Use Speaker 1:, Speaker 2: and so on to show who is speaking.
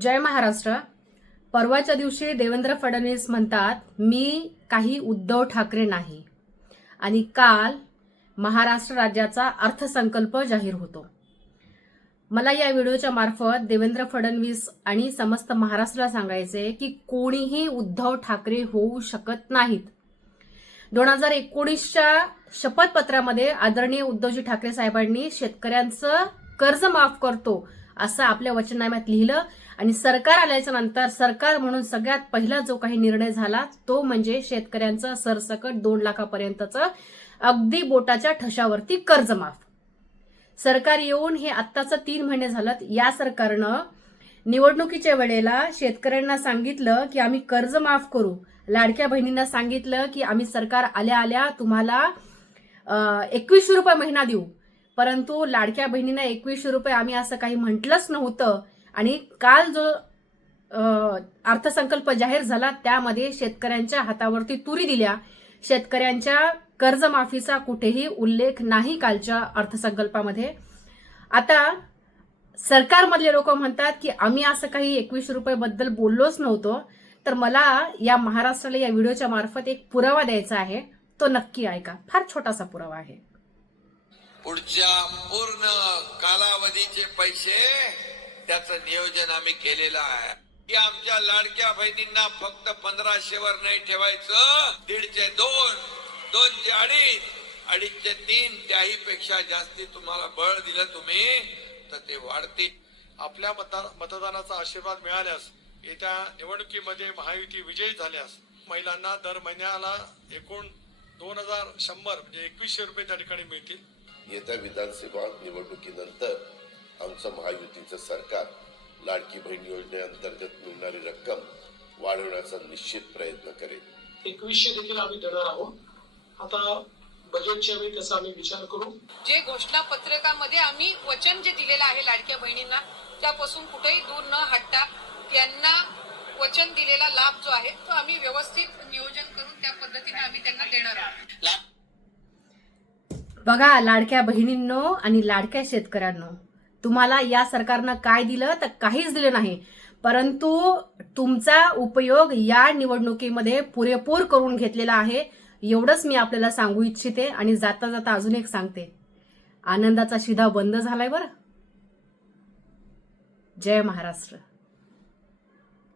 Speaker 1: जय महाराष्ट्र. परवाच्या दिवशी देवेंद्र फडणवीस म्हणतात मी काही उद्धव ठाकरे नाही. आणि काल महाराष्ट्र राज्याचा अर्थसंकल्प जाहीर होतो. मला या व्हिडिओच्या मार्फत देवेंद्र फडणवीस आणि समस्त महाराष्ट्राला सांगायचे की कोणीही उद्धव ठाकरे होऊ शकत नाहीत. दोन हजार एकोणीसच्या शपथपत्रामध्ये आदरणीय उद्धवजी ठाकरे साहेबांनी शेतकऱ्यांचं कर्ज माफ करतो असं आपल्या वचननाम्यात लिहिलं आणि सरकार आल्याच्यानंतर सरकार म्हणून सगळ्यात पहिला जो काही निर्णय झाला तो म्हणजे शेतकऱ्यांचं सरसकट दोन लाखापर्यंतचं अगदी बोटाच्या ठशावरती कर्ज माफ सरकार येऊन हे आत्ताचं तीन महिने झालं या सरकारनं निवडणुकीच्या वेळेला शेतकऱ्यांना सांगितलं की आम्ही कर्ज माफ करू. लाडक्या बहिणींना सांगितलं की आम्ही सरकार आल्या आल्या तुम्हाला एकवीसशे रुपये महिना देऊ. परंतु लाडक्या बहिणींना एकवीसशे रुपये आम्ही असं काही म्हटलंच नव्हतं. आणि काल जो अर्थसंकल्प जाहीर झाला त्यामध्ये शेतकऱ्यांच्या हातावरती तुरी दिल्या. शेतकऱ्यांच्या कर्जमाफीचा कुठेही उल्लेख नाही कालच्या अर्थसंकल्पामध्ये. आता सरकारमधले लोक म्हणतात की आम्ही असं काही एकवीसशे रुपये बद्दल बोललोच नव्हतो तर मला या महाराष्ट्राला या व्हिडिओच्या मार्फत एक पुरावा द्यायचा आहे. तो नक्की ऐका फार छोटासा पुरावा आहे.
Speaker 2: पुढच्या पूर्ण कालावधीचे पैसे त्याचं नियोजन आम्ही केलेलं आहे. की आमच्या लाडक्या बहिणींना फक्त पंधराशे वर नाही ठेवायचं दीडचे दोन दोनचे अडीच अडीचचे तीन त्याही पेक्षा जास्ती तुम्हाला बळ दिलं तुम्ही तर ते वाढतील.
Speaker 3: आपल्या मतदान मतदानाचा आशीर्वाद मिळाल्यास येत्या निवडणुकीमध्ये महायुती विजयी झाल्यास महिलांना दर महिन्याला एकूण दोन हजार शंभर म्हणजे एकवीसशे रुपये त्या ठिकाणी मिळतील.
Speaker 4: येत्या विधानसभा निवडणुकीनंतर आमचं महायुतीचं सरकार लाडकी बहीण योजनेअंतर्गत मिळणारी रक्कम वाढवण्याचा निश्चित प्रयत्न करेल.
Speaker 5: एकवीसशे देखील आम्ही देणार आहोत. आता बजेटच्या वेळी त्याचा आम्ही विचार करू.
Speaker 6: जे घोषणा पत्रकामध्ये आम्ही वचन जे दिलेलं आहे लाडक्या बहिणींना त्यापासून कुठेही दूर न हटता त्यांना वचन दिलेला लाभ जो आहे तो आम्ही व्यवस्थित नियोजन करून त्या पद्धतीने आम्ही त्यांना देणार आहोत.
Speaker 1: बघा लाडक्या बहिणींनो आणि लाडक्या शेतकऱ्यांनो तुम्हाला या सरकारनं काय दिलं तर काहीच दिलं नाही. परंतु तुमचा उपयोग या निवडणुकीमध्ये पुरेपूर करून घेतलेला आहे एवढंच मी आपल्याला सांगू इच्छिते आणि जाता जाता अजून एक सांगते. आनंदाचा शिधा बंद झालाय बरं. जय महाराष्ट्र.